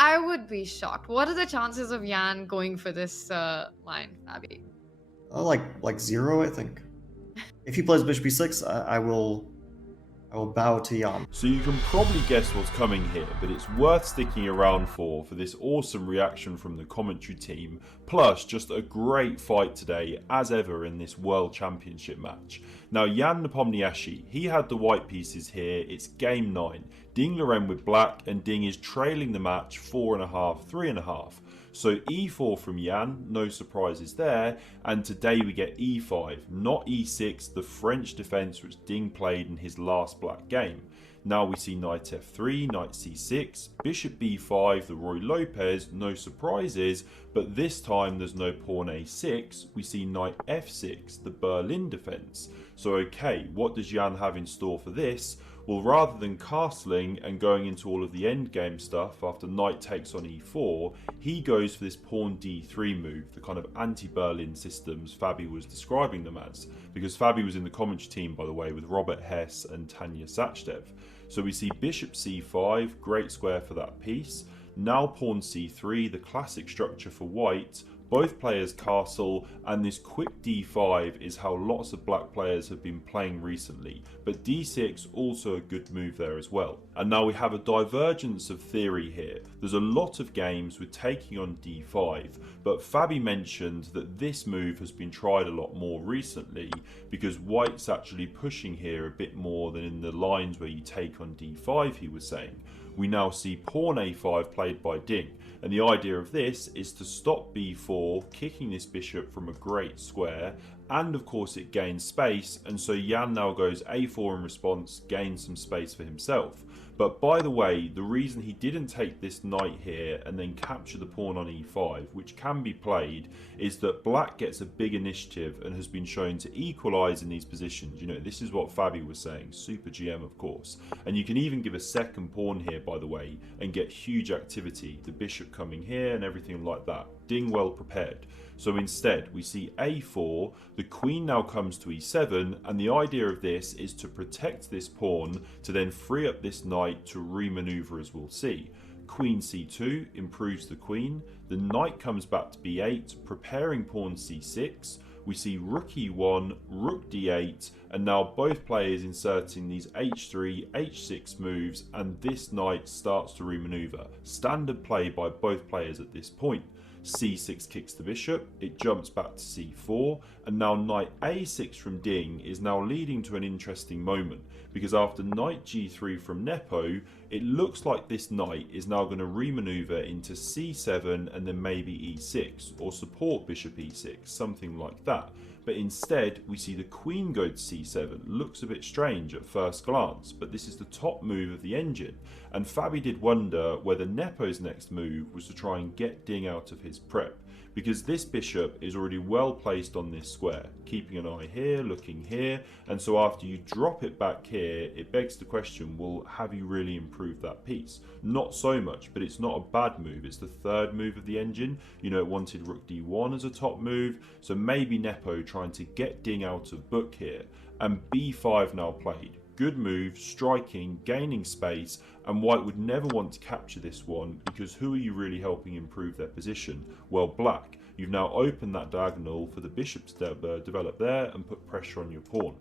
I would be shocked. What are the chances of Jan going for this line, Fabi? Like 0, I think. If he plays bishop e6, I will bow to Jan. So you can probably guess what's coming here, but it's worth sticking around for this awesome reaction from the commentary team, plus just a great fight today, as ever in this World Championship match. Now Ian Nepomniachtchi, he had the white pieces here, it's game 9. Ding Loren with black, and Ding is trailing the match 4.5, 3.5. So e4 from Jan, no surprises there, and today we get e5, not e6, the French defence which Ding played in his last black game. Now we see knight f3, knight c6, bishop b5, the Roy Lopez, no surprises, but this time there's no pawn a6, we see knight f6, the Berlin defence. So okay, what does Jan have in store for this? Well, rather than castling and going into all of the endgame stuff after knight takes on e4, he goes for this pawn d3 move, the kind of anti-Berlin systems Fabi was describing them as, because Fabi was in the commentary team, by the way, with Robert Hess and Tanya Sachdev. So we see bishop c5, great square for that piece. Now pawn c3, the classic structure for white. Both players castle, and this quick d5 is how lots of black players have been playing recently, but d6 also a good move there as well. And now we have a divergence of theory here. There's a lot of games with taking on d5, but Fabi mentioned that this move has been tried a lot more recently because white's actually pushing here a bit more than in the lines where you take on d5, he was saying. We now see pawn a5 played by Ding, and the idea of this is to stop b4, kicking this bishop from a great square, and of course it gains space, and so Jan now goes a4 in response, gains some space for himself. But by the way, the reason he didn't take this knight here and then capture the pawn on e5, which can be played, is that black gets a big initiative and has been shown to equalise in these positions. You know, this is what Fabi was saying, super GM of course. And you can even give a second pawn here, by the way, and get huge activity, the bishop coming here and everything like that. Ding well prepared. So instead we see a4, the queen now comes to e7, and the idea of this is to protect this pawn to then free up this knight to remaneuver, as we'll see. Queen c2 improves the queen, the knight comes back to b8, preparing pawn c6. We see rook e1, rook d8, and now both players inserting these h3, h6 moves, and this knight starts to remaneuver. Standard play by both players at this point. c6 kicks the bishop, it jumps back to c4, and now knight a6 from Ding is now leading to an interesting moment, because after knight g3 from Nepo, it looks like this knight is now going to remaneuver into c7 and then maybe e6, or support bishop e6, something like that. But instead we see the queen go to c7. Looks a bit strange at first glance, but this is the top move of the engine, and Fabi did wonder whether Nepo's next move was to try and get Ding out of his prep, because this bishop is already well placed on this square, keeping an eye here, looking here, and so after you drop it back here, it begs the question, well, have you really improved that piece? Not so much, but it's not a bad move. It's the third move of the engine. You know, it wanted rook d1 as a top move, so maybe Nepo trying to get Ding out of book here, and b5 now played. Good move, striking, gaining space, and white would never want to capture this one, because who are you really helping improve their position? Well, black. You've now opened that diagonal for the bishop to develop there and put pressure on your pawn.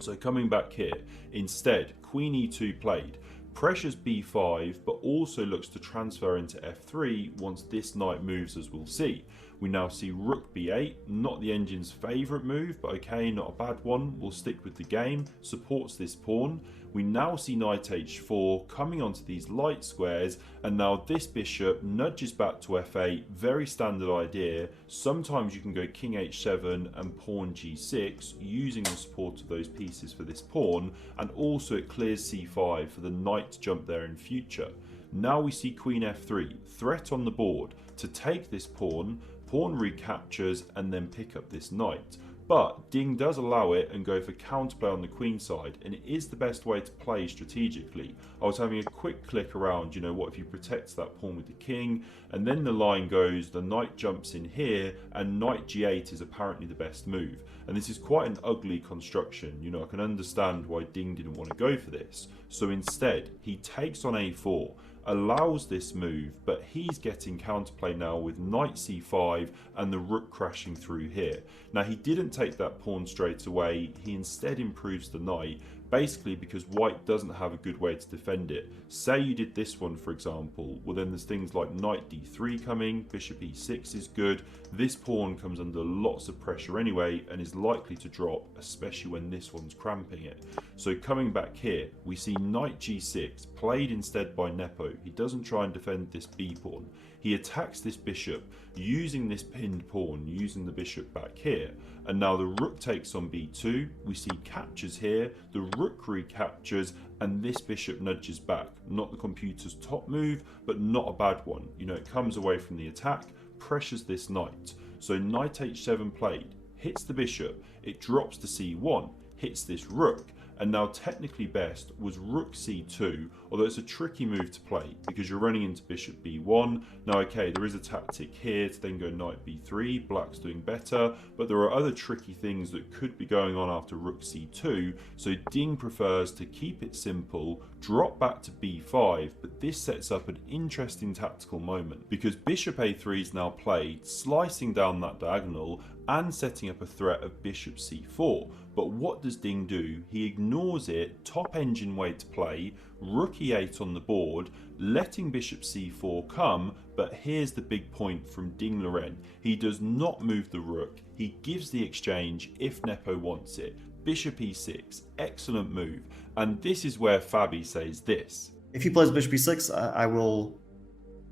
So coming back here, instead, queen e2 played. Pressures b5, but also looks to transfer into f3 once this knight moves, as we'll see. We now see rook b8, not the engine's favourite move, but okay, not a bad one. We'll stick with the game, supports this pawn. We now see knight h4 coming onto these light squares, and now this bishop nudges back to f8, very standard idea. Sometimes you can go king h7 and pawn g6, using the support of those pieces for this pawn, and also it clears c5 for the knight to jump there in future. Now we see queen f3, threat on the board, to take this pawn, pawn recaptures, and then pick up this knight. But Ding does allow it and go for counterplay on the queen side, and it is the best way to play strategically. I was having a quick click around, you know, what if you protect that pawn with the king, and then the line goes, the knight jumps in here, and knight g8 is apparently the best move. And this is quite an ugly construction, you know, I can understand why Ding didn't want to go for this. So instead, he takes on a4, allows this move, but he's getting counterplay now with knight c5 and the rook crashing through here. Now he didn't take that pawn straight away, he instead improves the knight, basically because white doesn't have a good way to defend it. Say you did this one, for example, well then there's things like knight d3 coming, bishop e6 is good. This pawn comes under lots of pressure anyway and is likely to drop, especially when this one's cramping it. So coming back here, we see knight g6 played instead by Nepo. He doesn't try and defend this b pawn. He attacks this bishop using this pinned pawn, using the bishop back here. And now the rook takes on b2, we see captures here, the rook recaptures, and this bishop nudges back. Not the computer's top move, but not a bad one. You know, it comes away from the attack, pressures this knight. So knight h7 played, hits the bishop, it drops to c1, hits this rook, and now technically best was rook c2, although it's a tricky move to play because you're running into bishop b1. Now okay, there is a tactic here to then go knight b3, black's doing better, but there are other tricky things that could be going on after rook c2, so Ding prefers to keep it simple, drop back to b5, but this sets up an interesting tactical moment because bishop a3 is now played, slicing down that diagonal and setting up a threat of bishop c4. But what does Ding do? He ignores it, top engine way to play, rook e8 on the board, letting bishop c4 come, but here's the big point from Ding Loren. He does not move the rook, he gives the exchange if Nepo wants it. Bishop e6, excellent move, and this is where Fabi says this. If he plays bishop e6, I will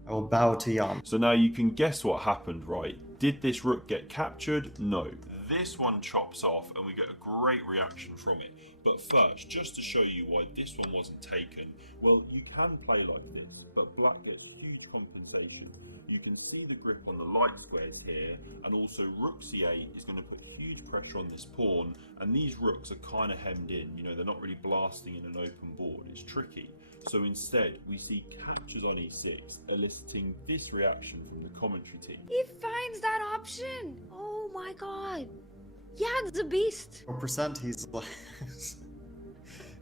bow to Jan. So now you can guess what happened, right? Did this rook get captured? No. This one chops off and we get a great reaction from it. But first, just to show you why this one wasn't taken, well, you can play like this, but black gets huge compensation. You can see the grip on the light squares here, and also rook c8 is going to put huge pressure on this pawn, and these rooks are kind of hemmed in, you know, they're not really blasting in an open board, it's tricky. So instead, we see captures on e6, eliciting this reaction from the commentary team. He finds that option. Oh my god. Jan's a beast. 4%, he's like...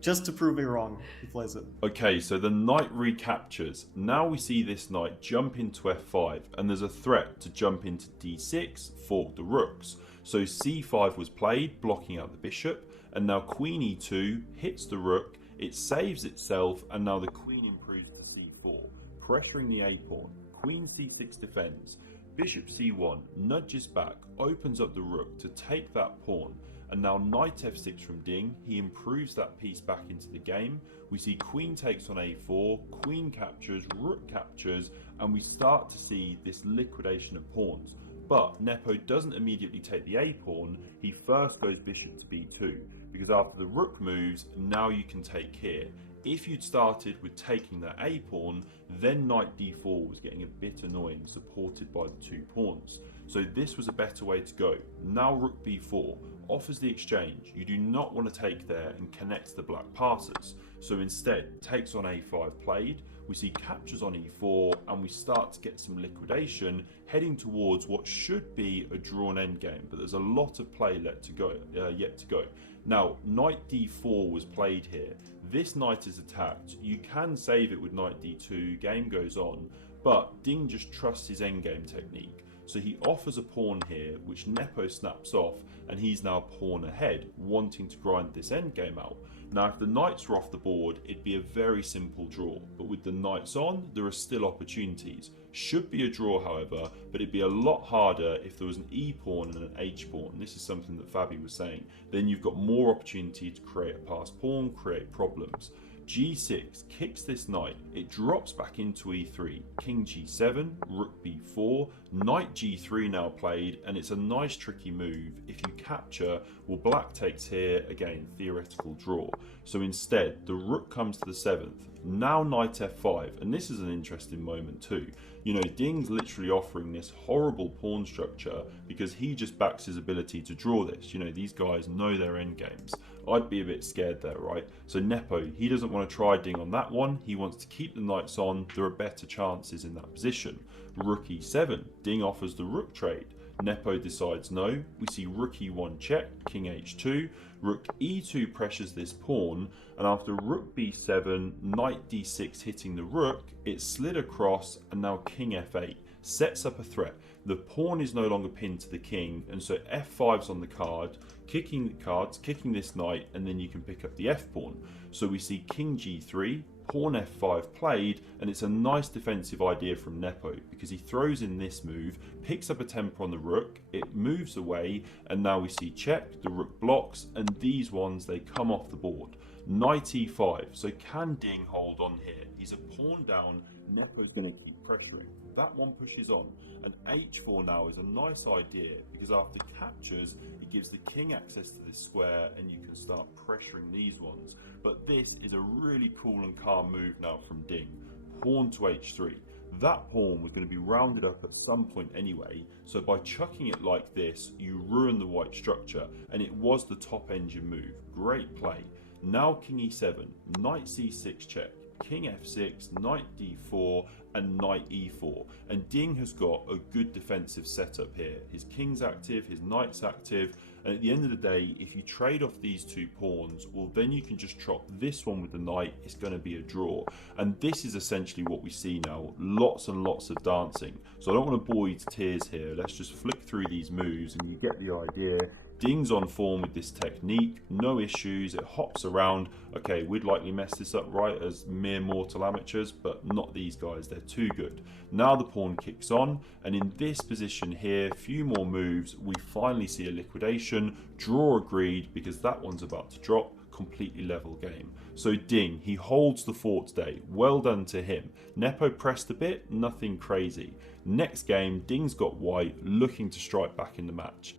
Just to prove me wrong, he plays it. Okay, so the knight recaptures. Now we see this knight jump into f5, and there's a threat to jump into d6, fork the rooks. So c5 was played, blocking out the bishop, and now queen e2 hits the rook, it saves itself, and now the queen improves to c4, pressuring the a pawn. Queen c6 defends. Bishop c1 nudges back, opens up the rook to take that pawn, and now knight f6 from Ding, he improves that piece back into the game. We see queen takes on a4, queen captures, rook captures, and we start to see this liquidation of pawns. But Nepo doesn't immediately take the a pawn, he first goes bishop to b2, because after the rook moves, now you can take here. If you'd started with taking that a pawn, then knight d4 was getting a bit annoying, supported by the two pawns. So this was a better way to go. Now rook b4 offers the exchange. You do not want to take there and connect the black passes. So instead, takes on a5 played, we see captures on e4, and we start to get some liquidation, heading towards what should be a drawn endgame, but there's a lot of play yet to go. Now, knight d4 was played here. This knight is attacked. You can save it with knight d2, game goes on, but Ding just trusts his endgame technique. So he offers a pawn here, which Nepo snaps off, and he's now pawn ahead, wanting to grind this endgame out. Now, if the knights were off the board, it'd be a very simple draw, but with the knights on, there are still opportunities. Should be a draw, however, but it'd be a lot harder if there was an e pawn and an h pawn. This is something that Fabi was saying. Then you've got more opportunity to create a passed pawn, create problems. g6 kicks this knight, it drops back into e3, king g7, rook b4, knight g3 now played, and it's a nice tricky move. If you capture, well, black takes here, again, theoretical draw. So instead, the rook comes to the 7th, now knight f5, and this is an interesting moment too. You know, Ding's literally offering this horrible pawn structure because he just backs his ability to draw this. You know, these guys know their endgames. I'd be a bit scared there, right? So Nepo, he doesn't want to try Ding on that one. He wants to keep the knights on. There are better chances in that position. Rook e7, Ding offers the rook trade. Nepo decides no. We see rook e1 check, king h2, rook e2 pressures this pawn, and after rook b7, knight d6 hitting the rook, it slid across, and now king f8 sets up a threat. The pawn is no longer pinned to the king, and so f5's on the card, kicking this knight, and then you can pick up the f pawn. So we see king g3, pawn f5 played, and it's a nice defensive idea from Nepo because he throws in this move, picks up a tempo on the rook, it moves away, and now we see check, the rook blocks, and these ones, they come off the board. Knight e5, so can Ding hold on here? He's a pawn down, Nepo's going to keep pressuring. That one pushes on, and h4 now is a nice idea because after captures, it gives the king access to this square and you can start pressuring these ones. But this is a really cool and calm move now from Ding. Pawn to h3. That pawn was going to be rounded up at some point anyway, so by chucking it like this, you ruin the white structure, and it was the top engine move. Great play. Now king e7, knight c6 check, king f6, knight d4, and knight e4. And Ding has got a good defensive setup here. His king's active, his knight's active, and at the end of the day, if you trade off these two pawns, well, then you can just chop this one with the knight. It's going to be a draw. And this is essentially what we see now. Lots and lots of dancing. So I don't want to bore you to tears here. Let's just flick through these moves and you get the idea. Ding's on form with this technique, no issues, it hops around. Okay, we'd likely mess this up, right, as mere mortal amateurs, but not these guys, they're too good. Now the pawn kicks on, and in this position here, few more moves, we finally see a liquidation, draw agreed, because that one's about to drop, completely level game. So Ding, he holds the fort today, well done to him. Nepo pressed a bit, nothing crazy. Next game, Ding's got white, looking to strike back in the match.